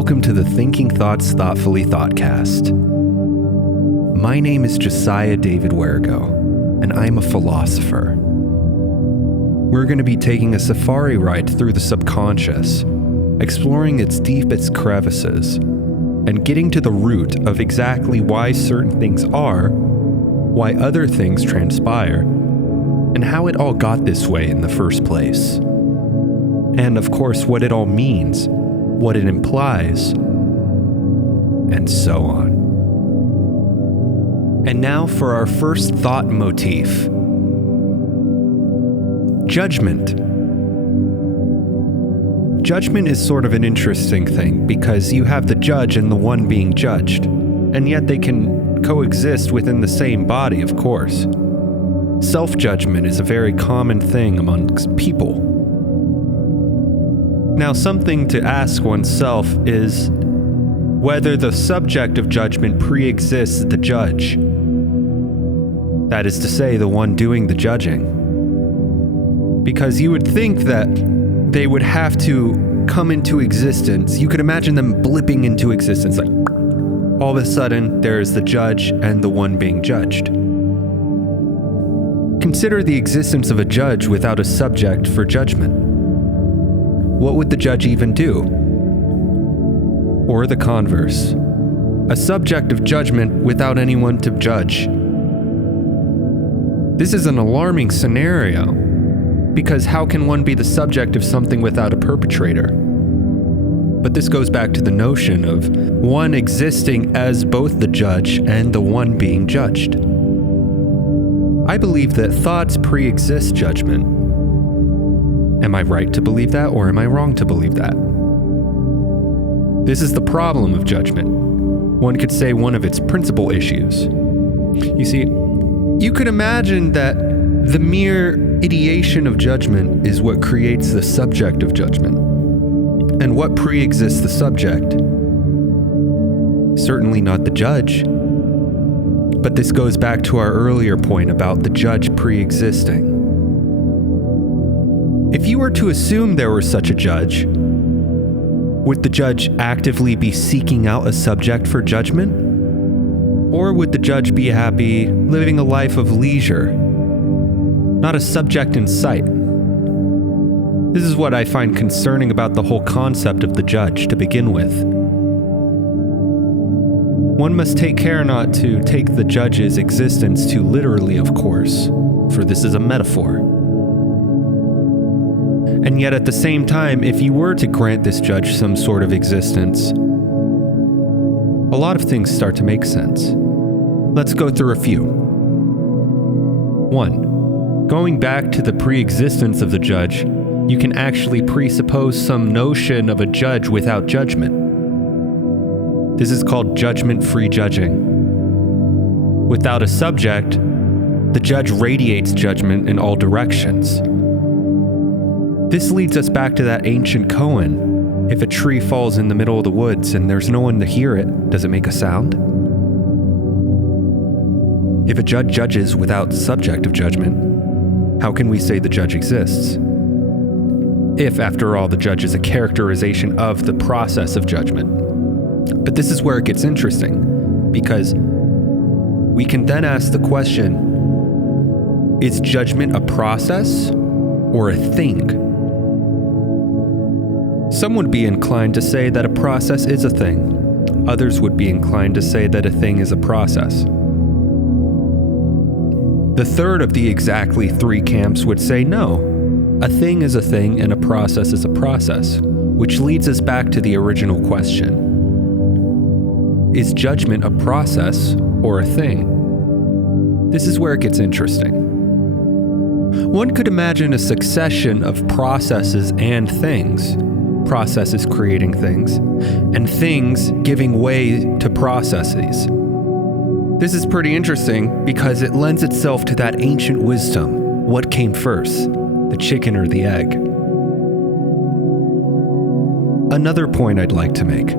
welcome to the Thinking Thoughts Thoughtfully Thoughtcast. My name is Josiah David Huergo, and I'm a philosopher. We're going to be taking a safari ride through the subconscious, exploring its deepest crevices, and getting to the root of exactly why certain things are, why other things transpire, and how it all got this way in the first place. And of course, what it all means, what it implies, and so on. And now for our first thought motif. Judgment. Judgment is sort of an interesting thing because you have the judge and the one being judged, and yet they can coexist within the same body, of course. Self-judgment is a very common thing amongst people. Now, something to ask oneself is whether the subject of judgment pre-exists the judge. That is to say, the one doing the judging. Because you would think that they would have to come into existence. You could imagine them blipping into existence, like all of a sudden there is the judge and the one being judged. Consider the existence of a judge without a subject for judgment. What would the judge even do? Or the converse, a subject of judgment without anyone to judge. This is an alarming scenario, because how can one be the subject of something without a perpetrator? But this goes back to the notion of one existing as both the judge and the one being judged. I believe that thoughts pre-exist judgment. Am I right to believe that, or am I wrong to believe that? This is the problem of judgment. One could say one of its principal issues. You see, you could imagine that the mere ideation of judgment is what creates the subject of judgment. And what pre-exists the subject? Certainly not the judge. But this goes back to our earlier point about the judge pre-existing. If you were to assume there were such a judge, would the judge actively be seeking out a subject for judgment? Or would the judge be happy living a life of leisure, not a subject in sight? This is what I find concerning about the whole concept of the judge to begin with. One must take care not to take the judge's existence too literally, of course, for this is a metaphor. And yet at the same time, if you were to grant this judge some sort of existence, a lot of things start to make sense. Let's go through a few. 1. Going back to the pre-existence of the judge, you can actually presuppose some notion of a judge without judgment. This is called judgment-free judging. Without a subject, the judge radiates judgment in all directions. This leads us back to that ancient koan. If a tree falls in the middle of the woods and there's no one to hear it, does it make a sound? If a judge judges without subject of judgment, how can we say the judge exists? If, after all, the judge is a characterization of the process of judgment. But this is where it gets interesting, because we can then ask the question, is judgment a process or a thing? Some would be inclined to say that a process is a thing. Others would be inclined to say that a thing is a process. The third of the exactly three camps would say no, a thing is a thing and a process is a process, which leads us back to the original question. Is judgment a process or a thing? This is where it gets interesting. One could imagine a succession of processes and things. Processes creating things, and things giving way to processes. This is pretty interesting because it lends itself to that ancient wisdom. What came first, the chicken or the egg? Another point I'd like to make.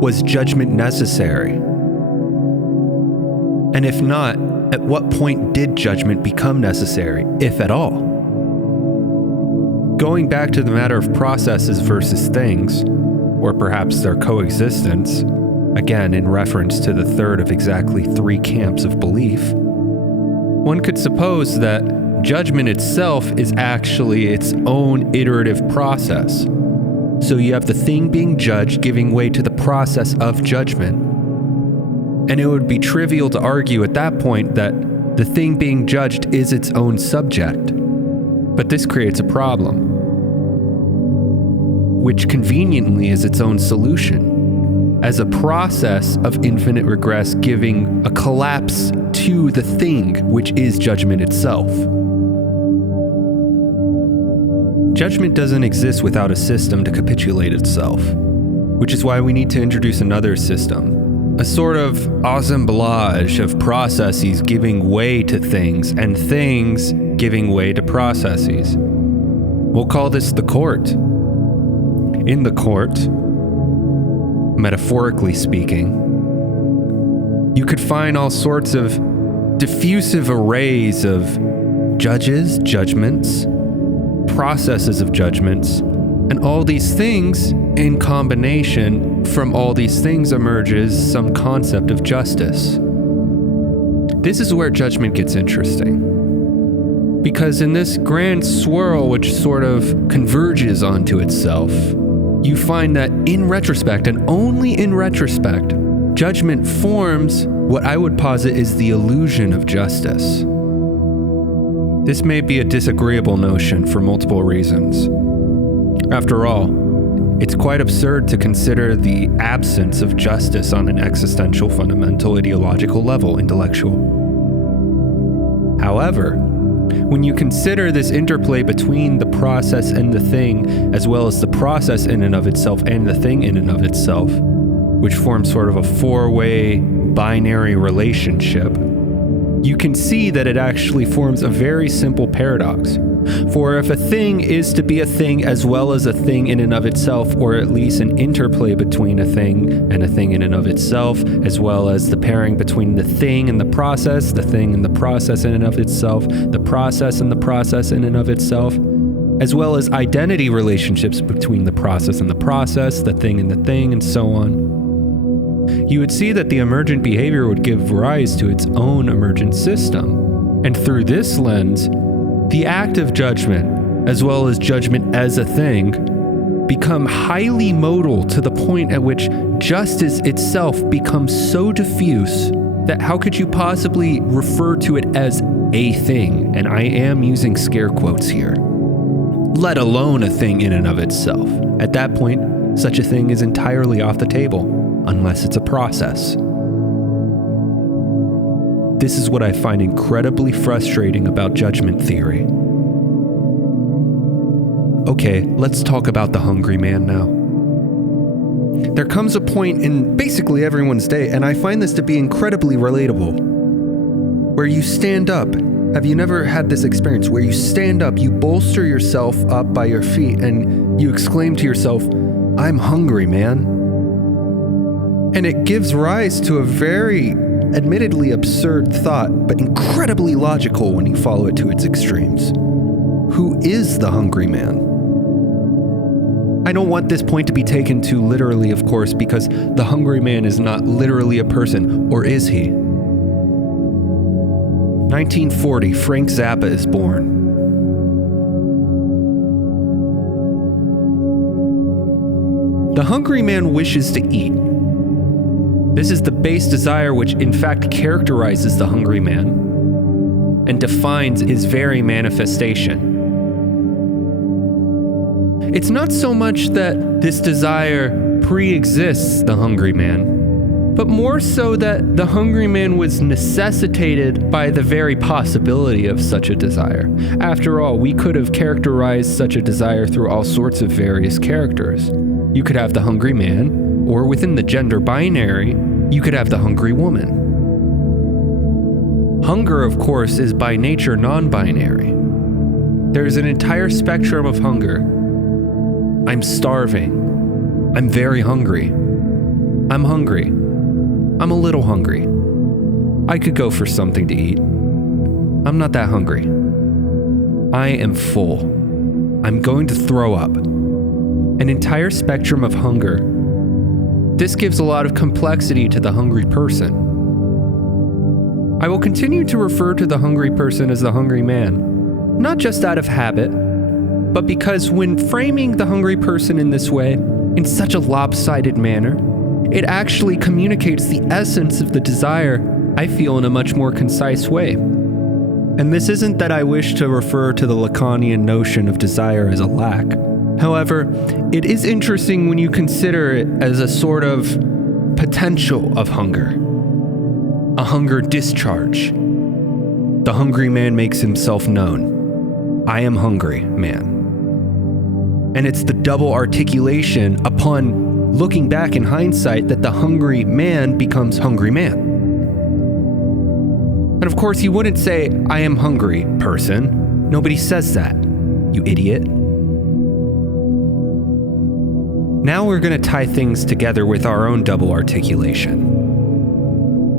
Was judgment necessary? And if not, at what point did judgment become necessary, if at all? Going back to the matter of processes versus things, or perhaps their coexistence, again in reference to the third of exactly three camps of belief, one could suppose that judgment itself is actually its own iterative process. So you have the thing being judged giving way to the process of judgment. And it would be trivial to argue at that point that the thing being judged is its own subject. But this creates a problem, which conveniently is its own solution, as a process of infinite regress giving a collapse to the thing, which is judgment itself. Judgment doesn't exist without a system to capitulate itself, which is why we need to introduce another system, a sort of assemblage of processes giving way to things and things giving way to processes. We'll call this the court. In the court, metaphorically speaking, you could find all sorts of diffusive arrays of judges, judgments, processes of judgments, and all these things in combination. From all these things emerges some concept of justice. This is where judgment gets interesting, because in this grand swirl which sort of converges onto itself, you find that in retrospect, and only in retrospect, judgment forms what I would posit is the illusion of justice. This may be a disagreeable notion for multiple reasons. After all, it's quite absurd to consider the absence of justice on an existential, fundamental, ideological level, intellectual. However, when you consider this interplay between the process and the thing, as well as the process in and of itself and the thing in and of itself, which forms sort of a four-way binary relationship, you can see that it actually forms a very simple paradox. For if a thing is to be a thing as well as a thing in and of itself, or at least an interplay between a thing and a thing in and of itself, as well as the pairing between the thing and the process, the thing and the process in and of itself, the process and the process in and of itself, as well as identity relationships between the process and the process, the thing and the thing, and so on, you would see that the emergent behavior would give rise to its own emergent system. And through this lens, the act of judgment, as well as judgment as a thing, become highly modal to the point at which justice itself becomes so diffuse that how could you possibly refer to it as a thing, and I am using scare quotes here, let alone a thing in and of itself. At that point, such a thing is entirely off the table, unless it's a process. This is what I find incredibly frustrating about judgment theory. Okay, let's talk about the hungry man now. There comes a point in basically everyone's day, and I find this to be incredibly relatable, where you stand up. Have you never had this experience where you stand up, you bolster yourself up by your feet, and you exclaim to yourself, "I'm hungry, man." And it gives rise to a very admittedly absurd thought, but incredibly logical when you follow it to its extremes. Who is the hungry man? I don't want this point to be taken too literally, of course, because the hungry man is not literally a person, or is he? 1940, Frank Zappa is born. The hungry man wishes to eat. This is the base desire which in fact characterizes the hungry man and defines his very manifestation. It's not so much that this desire pre-exists the hungry man, but more so that the hungry man was necessitated by the very possibility of such a desire. After all, we could have characterized such a desire through all sorts of various characters. You could have the hungry man, or within the gender binary, you could have the hungry woman. Hunger, of course, is by nature non-binary. There is an entire spectrum of hunger. I'm starving. I'm very hungry. I'm hungry. I'm a little hungry. I could go for something to eat. I'm not that hungry. I am full. I'm going to throw up. An entire spectrum of hunger This gives a lot of complexity to the hungry person. I will continue to refer to the hungry person as the hungry man, not just out of habit, but because when framing the hungry person in this way, in such a lopsided manner, it actually communicates the essence of the desire, I feel, in a much more concise way. And this isn't that I wish to refer to the Lacanian notion of desire as a lack. However, it is interesting when you consider it as a sort of potential of hunger, a hunger discharge. The hungry man makes himself known. I am hungry, man. And it's the double articulation upon looking back in hindsight that the hungry man becomes hungry man. And of course, you wouldn't say, I am hungry, person. Nobody says that, you idiot. Now we're going to tie things together with our own double articulation.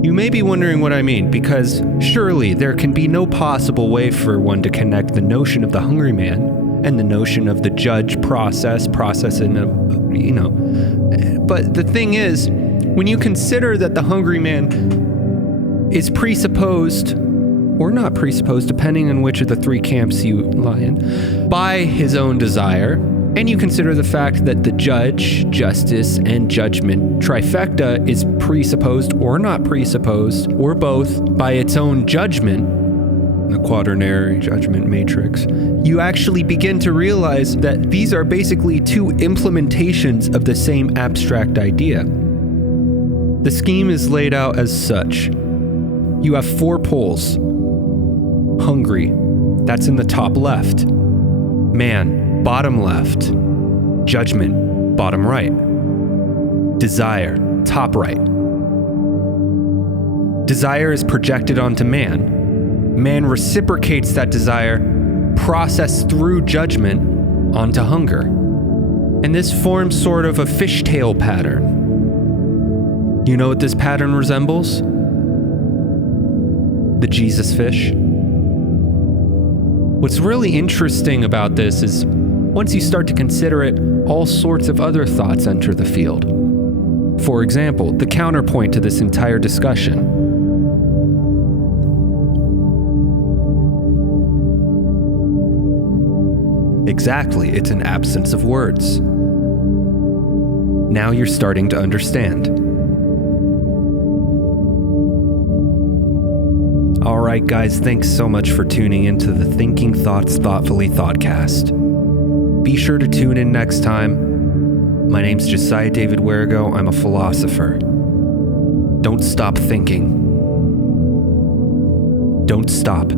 You may be wondering what I mean, because surely there can be no possible way for one to connect the notion of the hungry man and the notion of the judge process in a, But the thing is, when you consider that the hungry man is presupposed, or not presupposed, depending on which of the three camps you lie in, by his own desire, and you consider the fact that the judge, justice, and judgment trifecta is presupposed or not presupposed, or both, by its own judgment, the quaternary judgment matrix, you actually begin to realize that these are basically two implementations of the same abstract idea. The scheme is laid out as such. You have 4 poles. Hungry, that's in the top left. Man, bottom left. Judgment, bottom right. Desire, top right. Desire is projected onto man. Man reciprocates that desire, processed through judgment, onto hunger. And this forms sort of a fishtail pattern. You know what this pattern resembles? The Jesus fish. What's really interesting about this is, once you start to consider it, all sorts of other thoughts enter the field. For example, the counterpoint to this entire discussion. Exactly, it's an absence of words. Now you're starting to understand. All right, guys, thanks so much for tuning into the Thinking Thoughts Thoughtfully Thoughtcast. Be sure to tune in next time. My name's Josiah David Huergo. I'm a philosopher. Don't stop thinking. Don't stop.